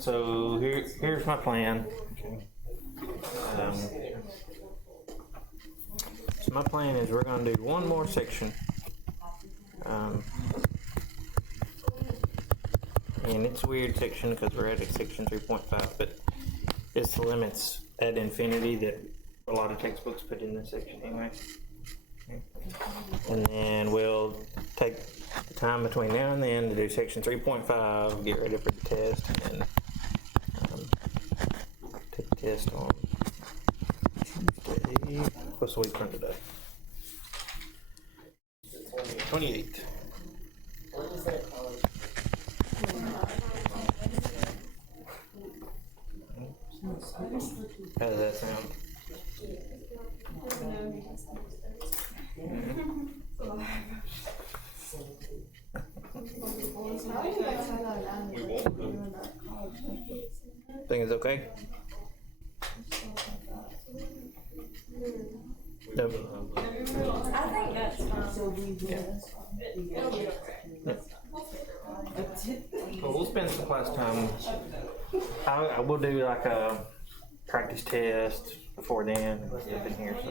so here's my plan. So my plan is we're going to do one more section. And it's a weird section because we're at section 3.5, but it's the limits at infinity that a lot of textbooks put in this section anyway. And then we'll take the time between now and then to do section 3.5, get ready for the test, and take the test on Tuesday. What's the week from today? 28th. What is that called? How does that sound? We won't. Think it's okay? No. I think that's fine. Yeah. Well, we'll spend some class time. I will do like a practice test before then. Stuff in here. So.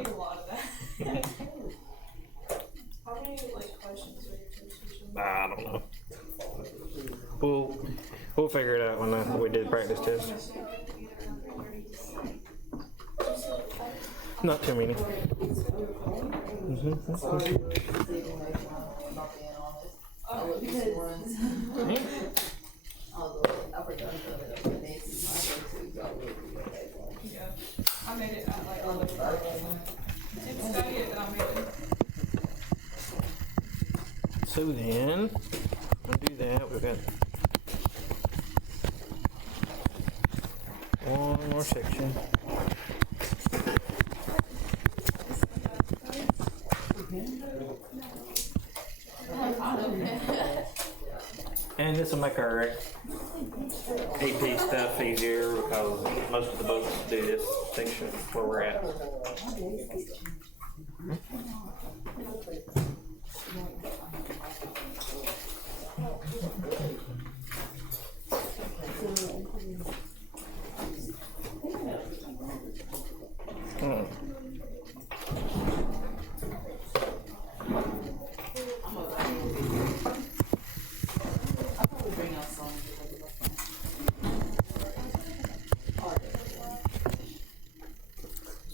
How many questions are your teaching? I don't know. We'll figure it out when we do the practice test. Not too many. I made it at like 11. Didn't study it, but I made it. So then, we'll do that. We've got one more section. And this will make our AP stuff easier because most of the books do this section where we're at.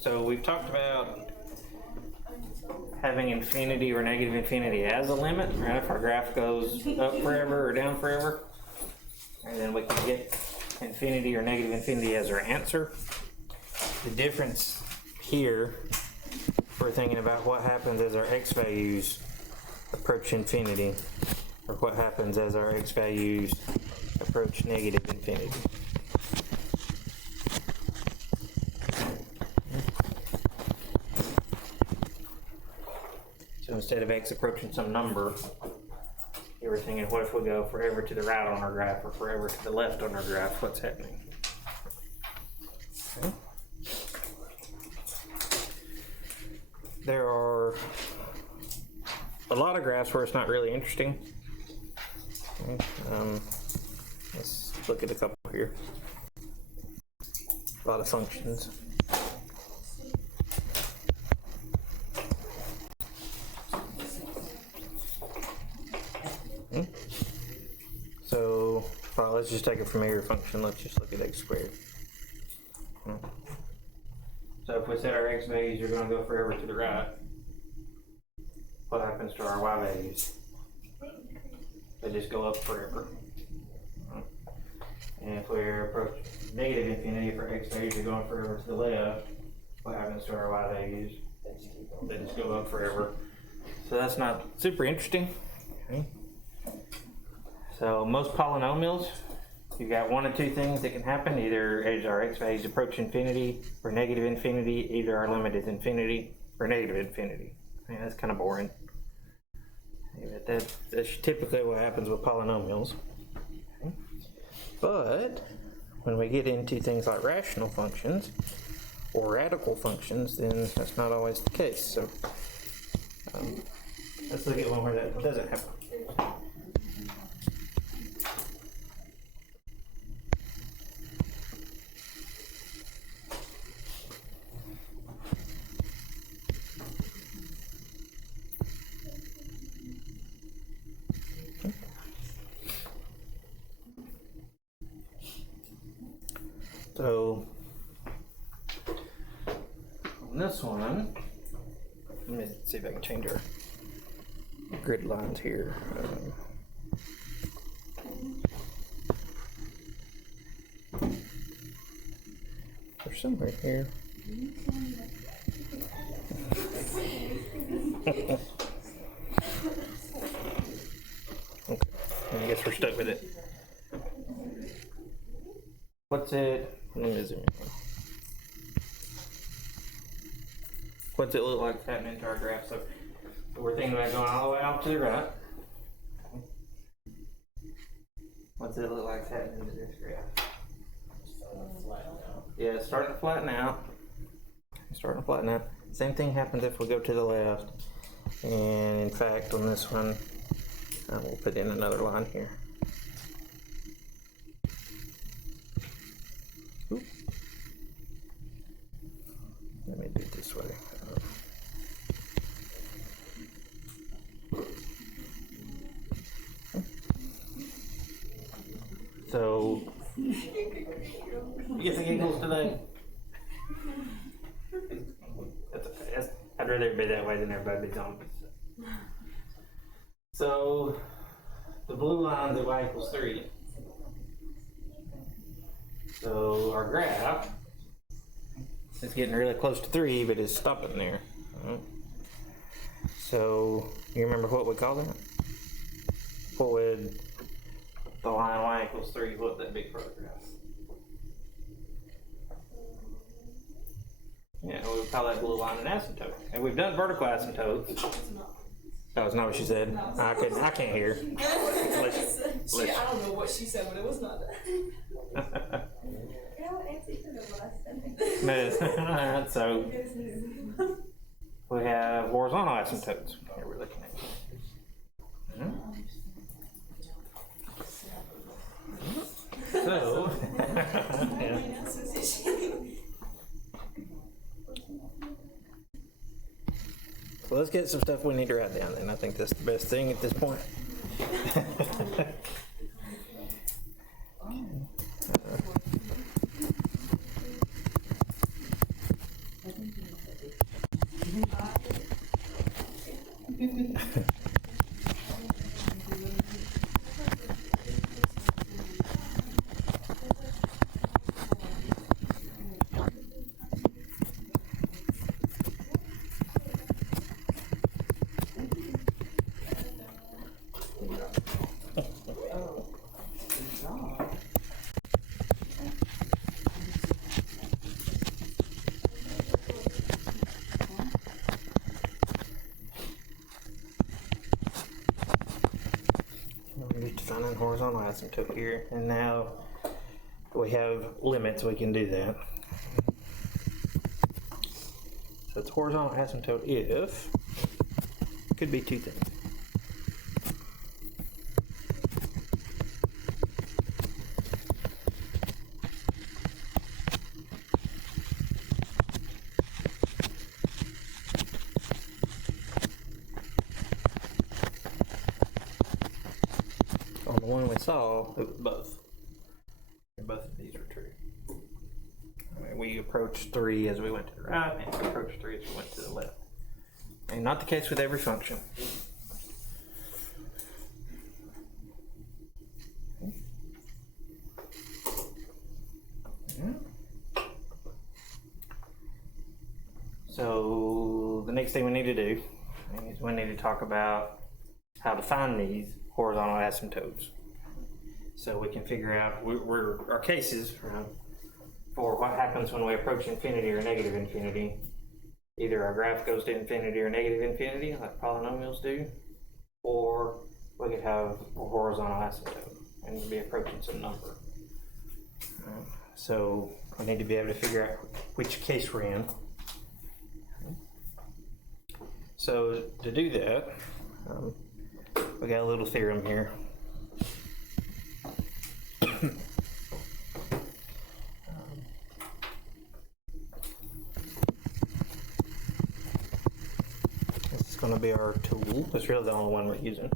So we've talked about having infinity or negative infinity as a limit, right? If our graph goes up forever or down forever, and then we can get infinity or negative infinity as our answer. The difference here, we're thinking about what happens as our x values approach infinity, or what happens as our x values approach negative infinity. So instead of x approaching some number, you were thinking, what if we go forever to the right on our graph or forever to the left on our graph? What's happening? Okay. There are a lot of graphs where it's not really interesting. Okay. Let's look at a couple here. A lot of functions. So, well, let's just take a familiar function. Let's just look at x squared. So if we set our x values are going to go forever to the right, what happens to our y values? They just go up forever. And if we approach negative infinity for x values are going forever to the left, what happens to our y values? They just go up forever. So that's not super interesting. Okay. So most polynomials, you've got one of two things that can happen. Either as our x values approach infinity or negative infinity, either our limit is infinity or negative infinity. I mean, that's kind of boring. That's typically what happens with polynomials. Okay. But when we get into things like rational functions or radical functions, then that's not always the case. So let's look at one where that doesn't happen. So on this one, let me see if I can change our grid lines here. There's somewhere here. Okay, I guess we're stuck with it. What's it? Let me zoom in. What's it look like happening to our graph? So we're thinking about going all the way off to the right. What's it look like happening to this graph? Yeah, it's starting to flatten out. It's starting to flatten out. Same thing happens if we go to the left. And in fact, on this one, we'll put in another line here. Oop. Let me do it this way. So, you get the giggles today? That's okay. I'd rather it be that way than everybody be zombies. So, the blue line's at y equals 3. So, our graph is getting really close to 3, but it's stopping there. So, you remember what we call that? What would the line y equals 3, what would that be for the graph? Yeah, we would call that blue line an asymptote. And we've done vertical asymptotes. Oh, it's not what she said. No. I can't hear. I don't know what she said, but it was not that. Alright, so we have horizontal asymptotes. Here we're looking at. So, yeah. So let's get some stuff we need to write down then. I think that's the best thing at this point. We're just defining horizontal asymptote here, and now we have limits. We can do that. So it's horizontal asymptote if could be two things. On the one we saw, it was both. And both of these were true. I mean, we approached 3 as we went to the right, and we approached 3 as we went to the left. And not the case with every function. So the next thing we need to do is we need to talk about how to find these horizontal asymptotes. So we can figure out our cases for what happens when we approach infinity or negative infinity. Either our graph goes to infinity or negative infinity, like polynomials do, or we could have a horizontal asymptote and be approaching some number. So we need to be able to figure out which case we're in. So to do that, we got a little theorem here. This is going to be our tool. It's really the only one we're using.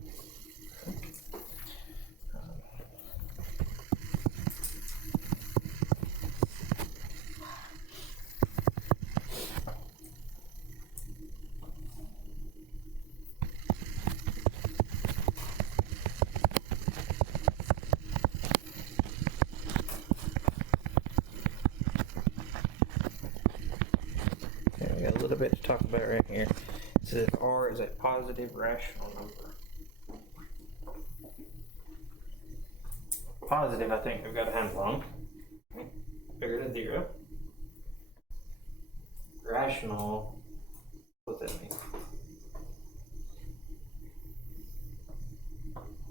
bit to talk about right here. It says if R is a positive rational number. Positive, I think we've got a handle on. Bigger than 0. Rational, what's that mean?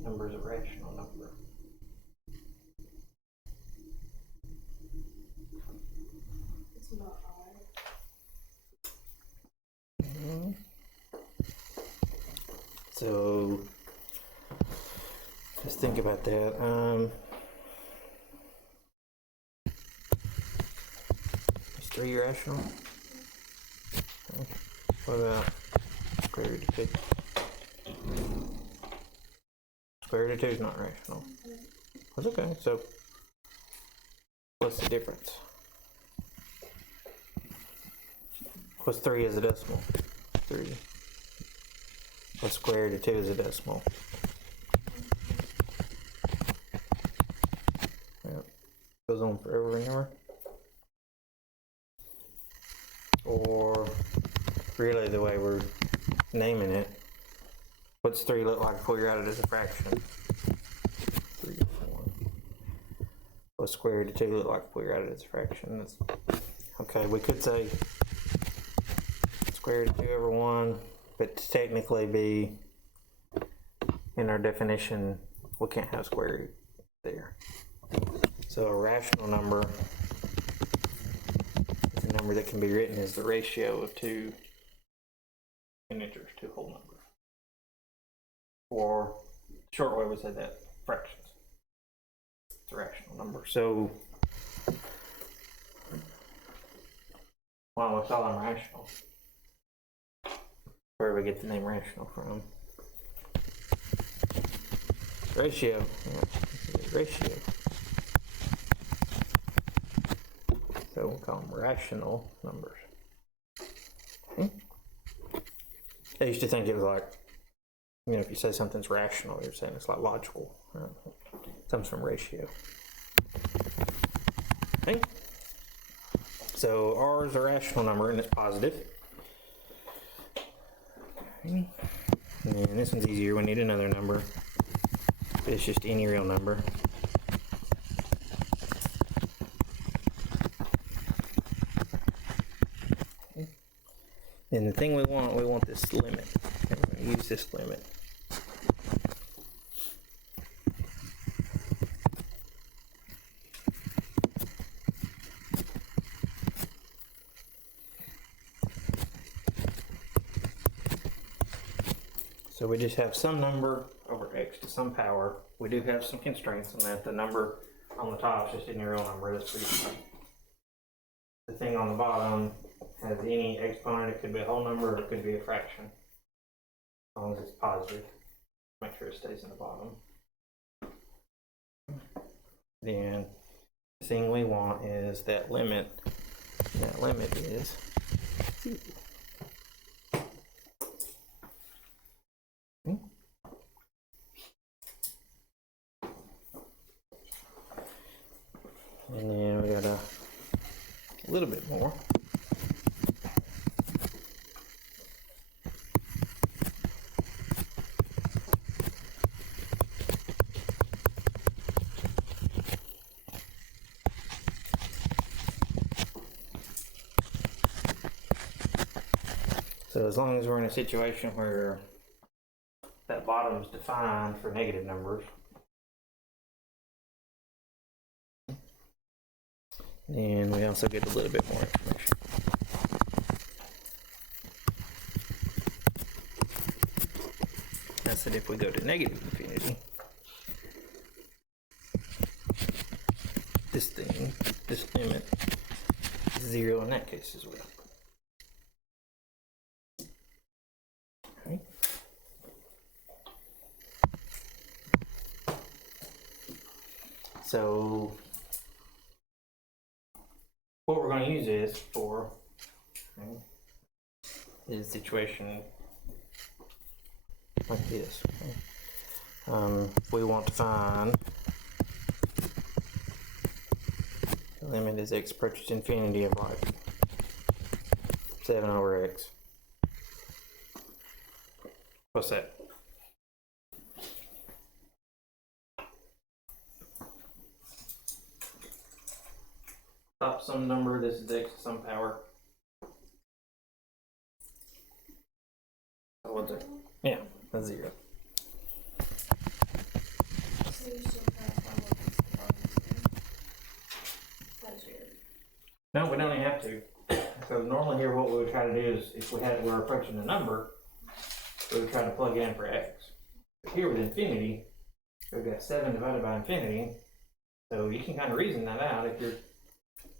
Number is a rational number. It's not I. So just think about that. Is 3 rational? Okay. What about square root of 2? Square root of 2 is not rational. That's okay. So what's the difference? What's 3 as a decimal? 3. What's square root of 2 as a decimal? Yep. Goes on forever and ever. Or really the way we're naming it, what's 3 look like if we write it as a fraction? 3 to 4. What's square root of 2 look like if we write it as a fraction? That's, okay, we could say square root of 2 over 1, but to technically be in our definition, we can't have square root there. So a rational number is a number that can be written as the ratio of 2 integers, 2 whole numbers. Or short way we say that, fractions. It's a rational number. So why don't we call them rational? Where do we get the name rational from? Ratio. Yeah, ratio. So we'll call them rational numbers. I used to think it was like, you know, if you say something's rational, you're saying it's like logical. Right? It comes from ratio. Okay. So R is a rational number and it's positive. Okay. And then this one's easier. We need another number. It's just any real number. Okay. And the thing we want this limit. And we're going to use this limit. So we just have some number over x to some power. We do have some constraints on that. The number on the top is just any real number. That's pretty fine. The thing on the bottom has any exponent. It could be a whole number or it could be a fraction. As long as it's positive. Make sure it stays in the bottom. Then the thing we want is that limit. That limit is 2. And then we got a little bit more. So as long as we're in a situation where that bottom is defined for negative numbers, and we also get a little bit more information. That's that if we go to negative infinity, this limit is 0 in that case as well. Okay. So what we're going to use this for is a situation like this. If we want to find the limit as x approaches infinity of like 7 over x. What's that? Top some number, this is x to some power. Oh, what's it? Yeah, that's 0. So you still clarify what this belongs to? That's weird. No, we don't even have to. So normally here what we would try to do is, if we're approaching a number, we would try to plug it in for x. But here with infinity, we've got 7 divided by infinity, so you can kind of reason that out. If you're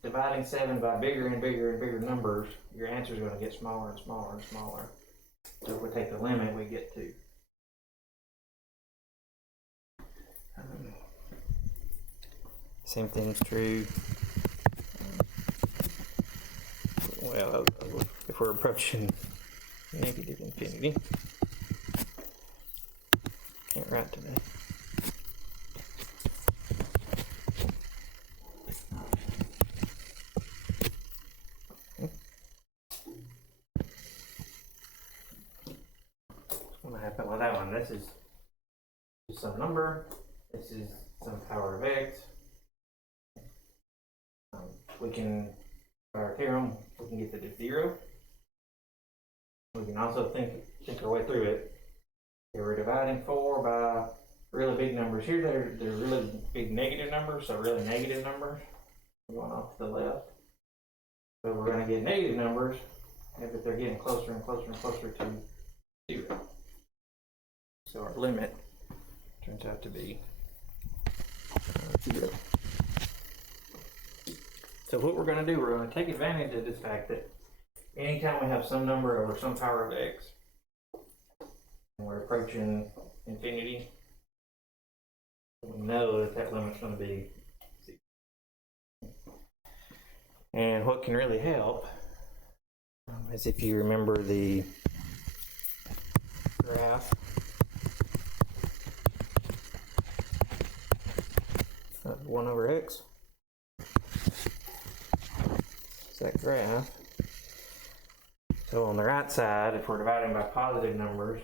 dividing 7 by bigger and bigger and bigger numbers, your answer is going to get smaller and smaller and smaller. So if we take the limit, we get 2. Same thing's true. Well, if we're approaching negative infinity, can't write today. What's going to happen with that one? This is just some number. This is some power of x. We can, by our theorem, we can get to 0. We can also think our way through it. If we're dividing 4 by really big numbers. Here they're really big negative numbers, so really negative numbers going off to the left. So we're going to get negative numbers, but they're getting closer and closer and closer to 0. So our limit turns out to be 0. So what we're going to do, we're going to take advantage of this fact that anytime we have some number over some power of x, and we're approaching infinity, we know that that limit's going to be 0. And what can really help is if you remember the graph of 1 over x. That graph. So on the right side, if we're dividing by positive numbers,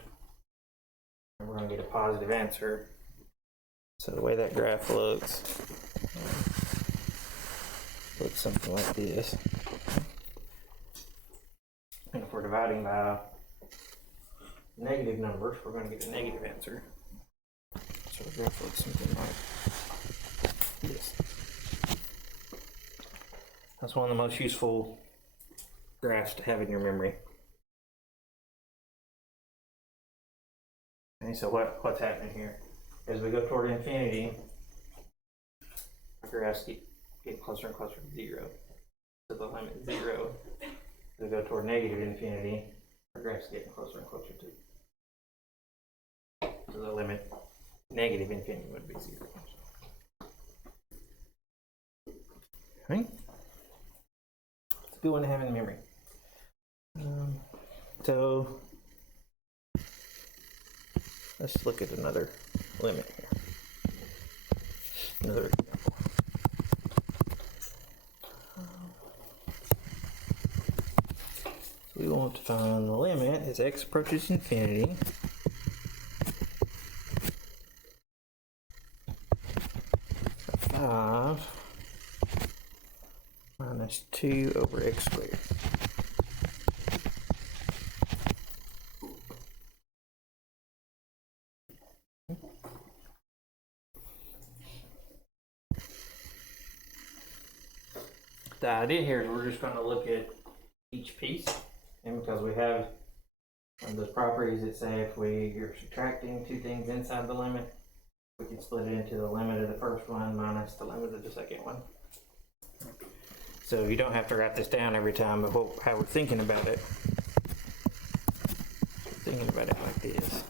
we're going to get a positive answer. So the way that graph looks something like this. And if we're dividing by negative numbers, we're going to get a negative answer. So the graph looks something like this. That's one of the most useful graphs to have in your memory. Okay, so what's happening here? As we go toward infinity, the graphs get closer and closer to 0. So the limit is 0. As we go toward negative infinity, the graphs getting closer and closer to. So the limit negative infinity would be 0. Right? Good one to have in memory. So let's look at another limit here. Another example. So we want to find the limit as x approaches infinity. Five minus 2 over x squared. The idea here is we're just going to look at each piece, and because we have those properties that say if we are subtracting two things inside the limit, we can split it into the limit of the first one minus the limit of the second one. So you don't have to write this down every time, but how we're thinking about it. Thinking about it like this.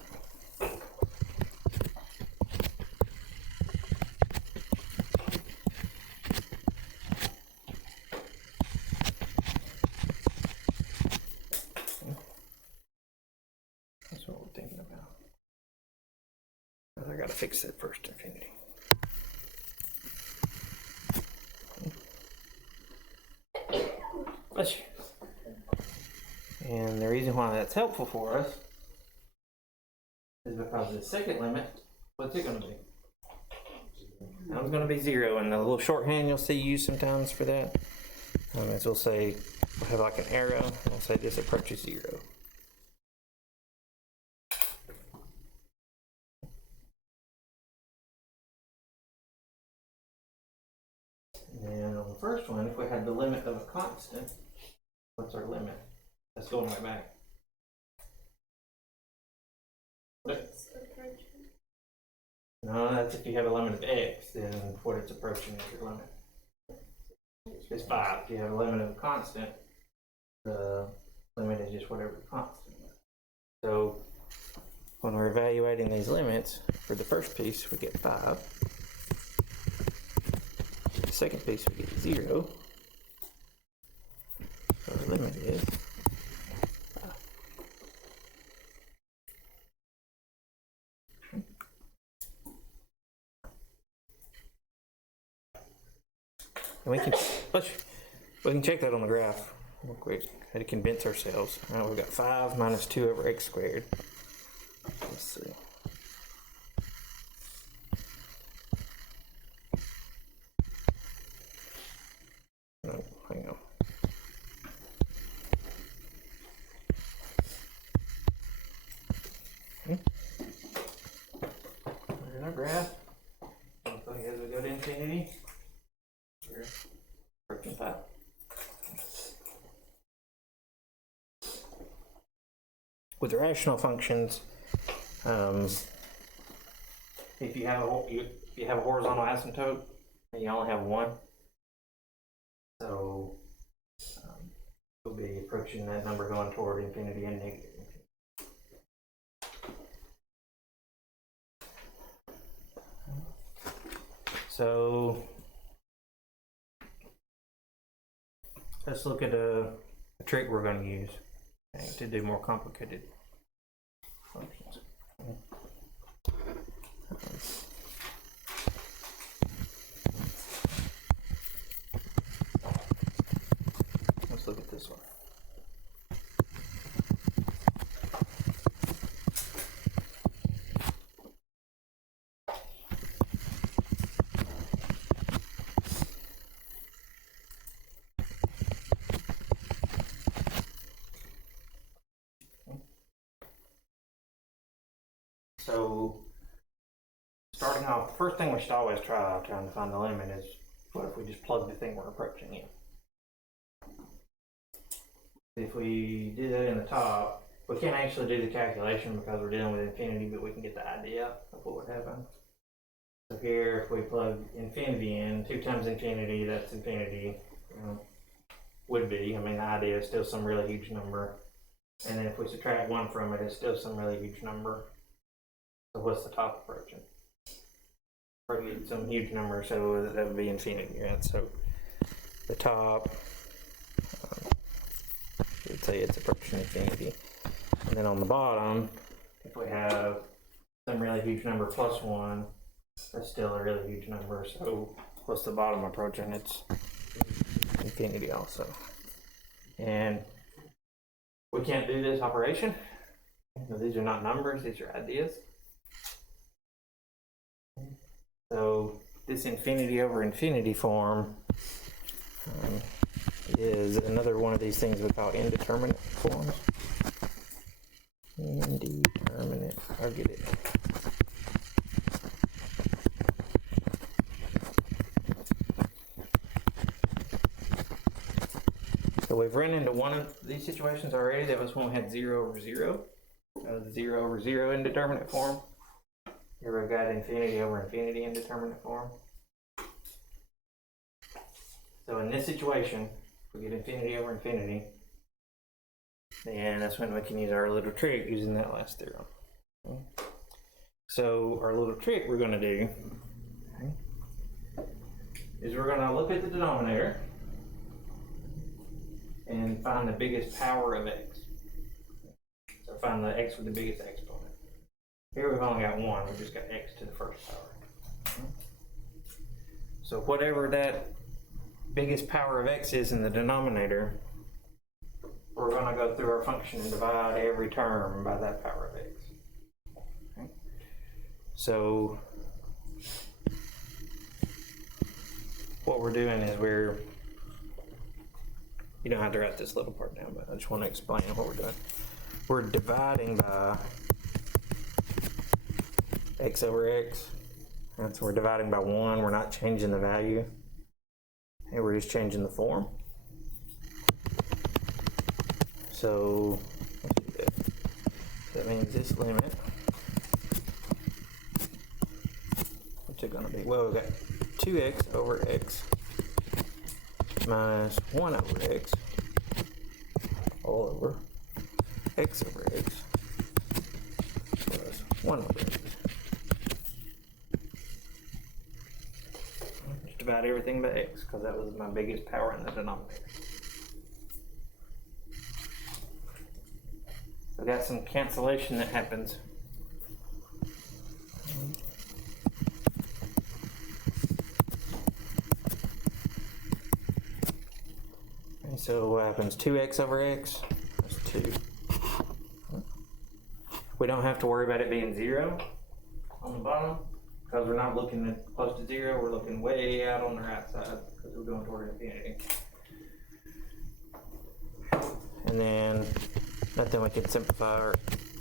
That's what we're thinking about. I gotta fix that first infinity. Bless you. And the reason why that's helpful for us is because the second limit, what's it going to be? Now it's going to be 0, and the little shorthand you'll see used sometimes for that is we'll say, we'll have like an arrow, and we'll say this approaches 0. And on the first one, if we had the limit of a constant, what's our limit? That's going right back. It's approaching. No, that's if you have a limit of x, then what it's approaching is your limit. It's 5. If you have a limit of a constant, the limit is just whatever the constant is. So when we're evaluating these limits, for the first piece we get 5. The second piece we get 0. So the limit is 5. And we can check that on the graph real quick to convince ourselves. All right, we've got 5 minus 2 over x squared. Let's see. No, hang on. There's our graph. As we go to infinity, we're approaching 5. With rational functions, if you have a horizontal asymptote and you only have one, so you'll be approaching that number going toward infinity and negative infinity. So let's look at a trick we're going to use to do more complicated functions. Let's look at this one. So, starting off, the first thing we should always try trying to find the limit is what if we just plug the thing we're approaching in. If we do that in the top, we can't actually do the calculation because we're dealing with infinity, but we can get the idea of what would happen. So here, if we plug infinity in, 2 times infinity, that's infinity, would be. I mean, the idea is still some really huge number. And then if we subtract 1 from it, it's still some really huge number. So what's the top approaching? Probably some huge number, so that would be infinity, right? So the top, we'd say it's approaching infinity. And then on the bottom, if we have some really huge number plus 1, that's still a really huge number. So what's the bottom approaching? It's infinity also. And we can't do this operation. These are not numbers, these are ideas. So this infinity over infinity form is another one of these things we call indeterminate forms. Indeterminate, I'll get it. So we've run into one of these situations already. That was when we had 0 over 0. 0 over 0 indeterminate form. Here we've got infinity over infinity indeterminate form. So in this situation, if we get infinity over infinity, then that's when we can use our little trick using that last theorem. So our little trick we're going to do is we're going to look at the denominator and find the biggest power of x. So find the x with the biggest exponent. Here we've only got 1, we've just got x to the first power. So whatever that biggest power of x is in the denominator, we're gonna go through our function and divide every term by that power of x. Okay. So what we're doing is you don't have to write this little part down, but I just want to explain what we're doing. We're dividing by x over x. And so we're dividing by 1. We're not changing the value. And we're just changing the form. So let's do that. That means this limit, what's it going to be? Well, we've got 2x over x minus 1 over x all over x over x plus 1 over x. Just divide everything by x because that was my biggest power in the denominator. I've got some cancellation that happens. And so what happens? 2x over x, that's 2. We don't have to worry about it being 0 on the bottom because we're not looking at close to 0. We're looking way out on the right side because we're going toward infinity. And then we can simplify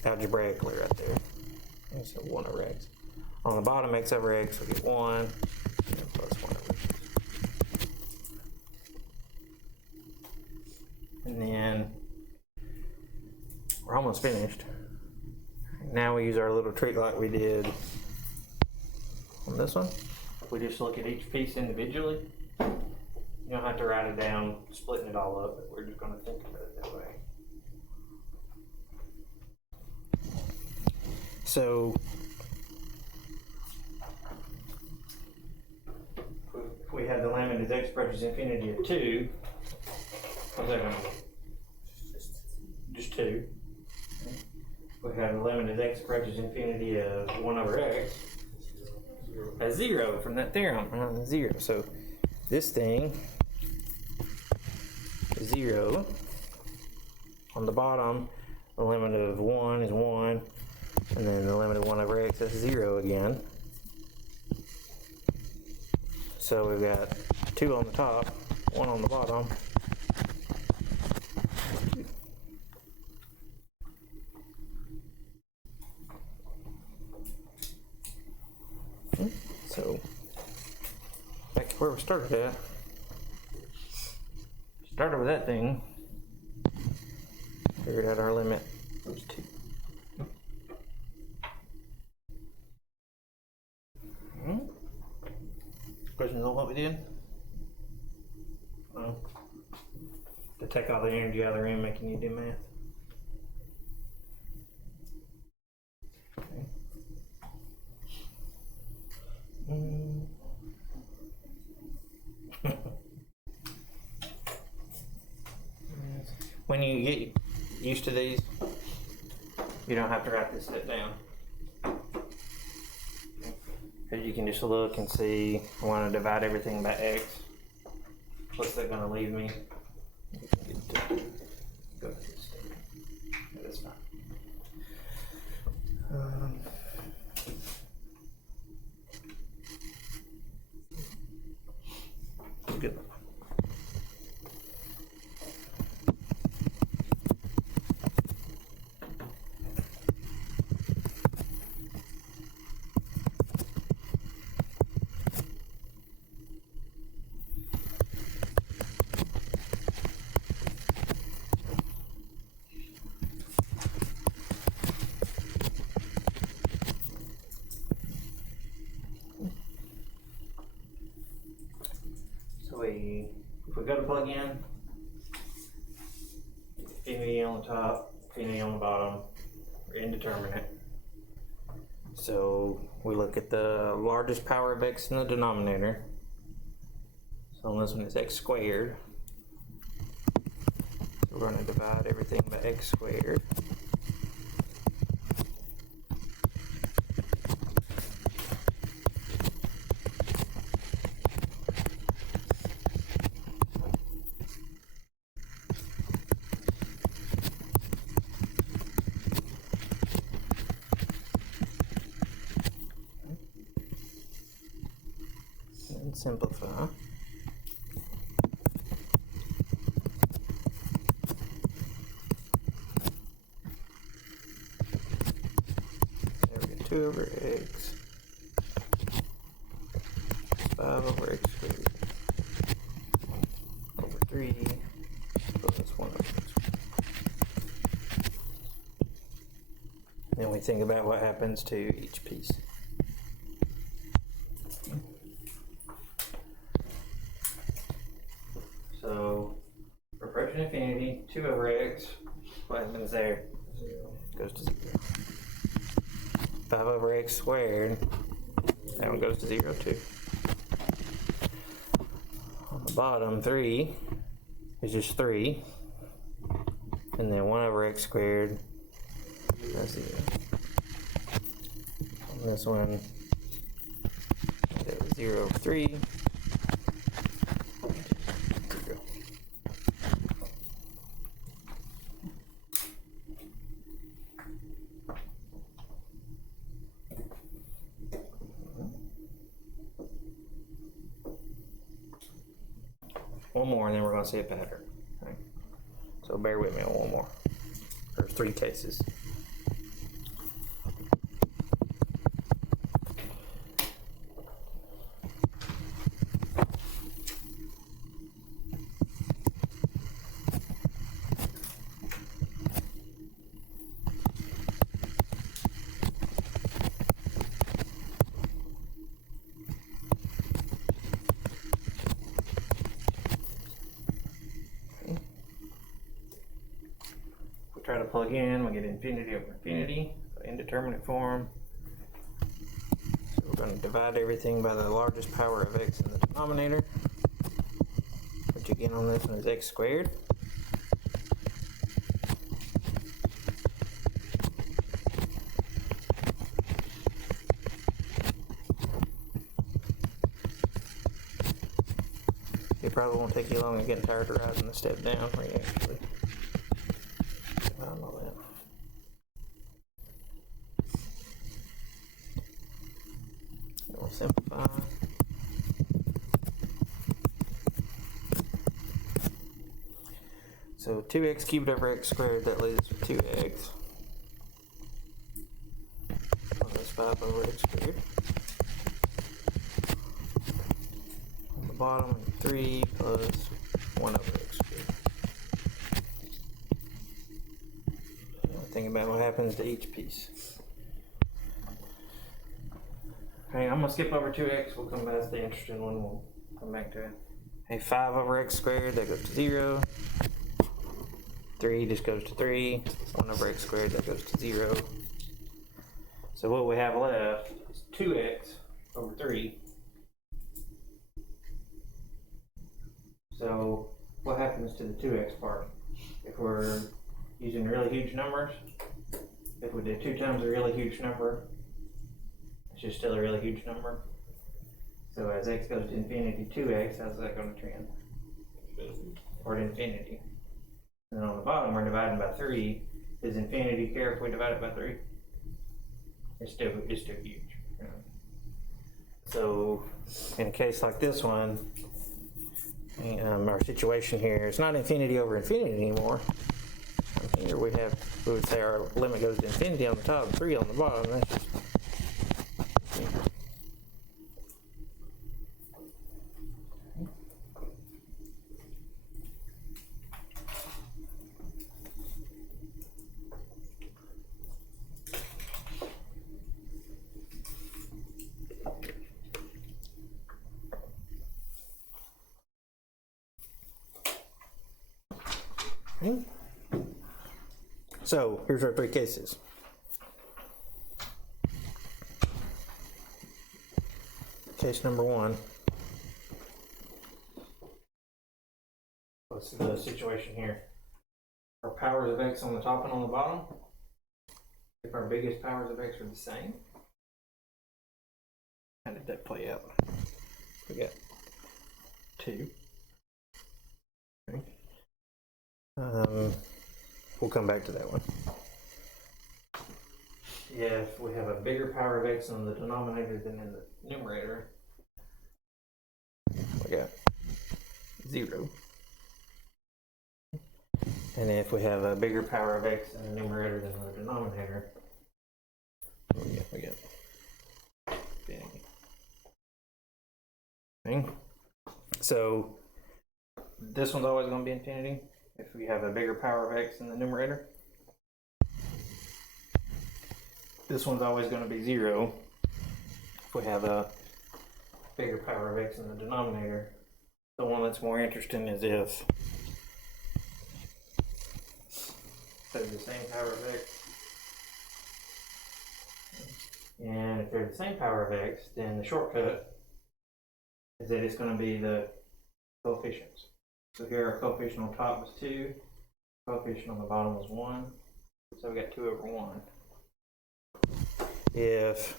algebraically right there. And so 1 over x. On the bottom, x over x, we get 1 and plus 1 over x. And then we're almost finished. Now we use our little trick like we did on this one. We just look at each piece individually. You don't have to write it down, splitting it all up, but we're just going to think about it that way. So if we have the limit as x approaches infinity of 2, what's that going to be? Just 2. We have the limit as x approaches infinity of 1 over x as 0 from that theorem, 0. So this thing is 0. On the bottom, the limit of 1 is 1. And then the limit of 1 over x is 0 again. So we've got 2 on the top, 1 on the bottom. So back to where we started at. Started with that thing. Figured out our limit was 2. Questions on what we did? Well, to take all the energy out of the room, making you do math. Okay. When you get used to these, you don't have to write this step down. Because you can just look and see, I want to divide everything by x. What's that going to leave me? Go to this step. That's fine. Good. If we go to plug in, infinity on the top, infinity on the bottom, we're indeterminate. So we look at the largest power of x in the denominator. So on this one it's x squared. So we're going to divide everything by x squared. simplify. There we go, 2 over x, 5 over x squared, over 3, plus 1 over x squared. Then we think about what happens to each piece. So, for approaching infinity, 2 over x, what happens there? 0 goes to 0. 5 over x squared, that one goes to 0 too. On the bottom, 3 is just 3. And then 1 over x squared, that's 0. On this one, that was 0 over 3. 0. One more and then we're going to see a pattern. Okay. So bear with me on one more. There's 3 cases. Try to plug in, we get infinity over infinity, indeterminate form. So we're going to divide everything by the largest power of x in the denominator, which again on this one is x squared. It probably won't take you long to get tired of writing the step down where you actually all that. We'll simplify. So 2x cubed over x squared, that leaves 2x. That's 5 over x squared. On the bottom, 3 plus 1 over x squared. Think about what happens to each piece. Okay, I'm gonna skip over 2x, we'll come back to the interesting one, we'll come back to it. Hey, 5 over x squared, that goes to 0. 3 just goes to 3. 1 over x squared, that goes to 0. So what we have left is 2x over 3. So what happens to the 2x part? If we're using really huge numbers, if we did 2 times a really huge number, it's just still a really huge number. So as x goes to infinity, 2x, how's that going to trend? Or to infinity. And then on the bottom, we're dividing by 3. Does infinity care if we divide it by 3? It's still huge. So in a case like this one, our situation here, it's not infinity over infinity anymore. Here we would say our limit goes to infinity on the top, 3 on the bottom. That's just okay. So here's our 3 cases. Case number 1. What's the situation here? Our powers of x on the top and on the bottom. If our biggest powers of x are the same. How did that play out? We got 2. Okay. We'll come back to that one. Yeah, if we have a bigger power of x in the denominator than in the numerator, got 0. And if we have a bigger power of x in the numerator than the denominator, we get infinity. Okay. So this one's always going to be infinity if we have a bigger power of x in the numerator. This one's always going to be 0 if we have a bigger power of x in the denominator. The one that's more interesting is if they're the same power of x. And if they're the same power of x, then the shortcut is that it's going to be the coefficients. So here our coefficient on top was 2, coefficient on the bottom was 1, so we got 2 over 1. If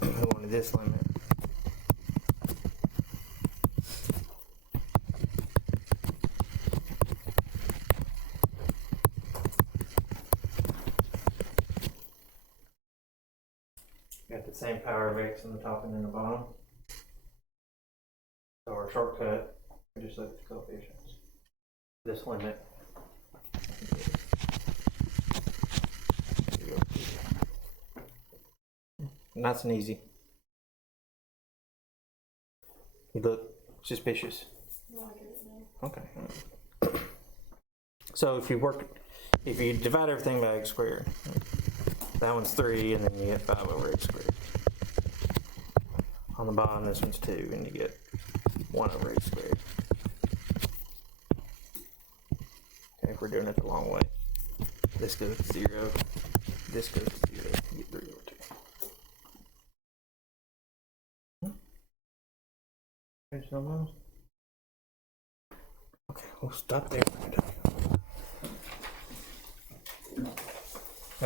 we wanted this limit, got the same power of x in the top and in the bottom. So our shortcut, we just look at the coefficients. This limit nice and easy. You look suspicious. No, I get it now. Okay. So if you divide everything by x squared, that one's 3, and then you get 5 over x squared. On the bottom, this one's 2, and you get 1 over x squared. Okay, if we're doing it the long way, this goes to 0, this goes to 0, you get 3 over 2. There's no more. Okay, we'll stop there.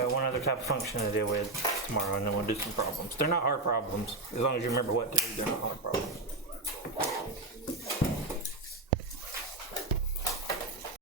One other type of function to deal with tomorrow, and then we'll do some problems. They're not hard problems. As long as you remember what to do, they're not hard problems.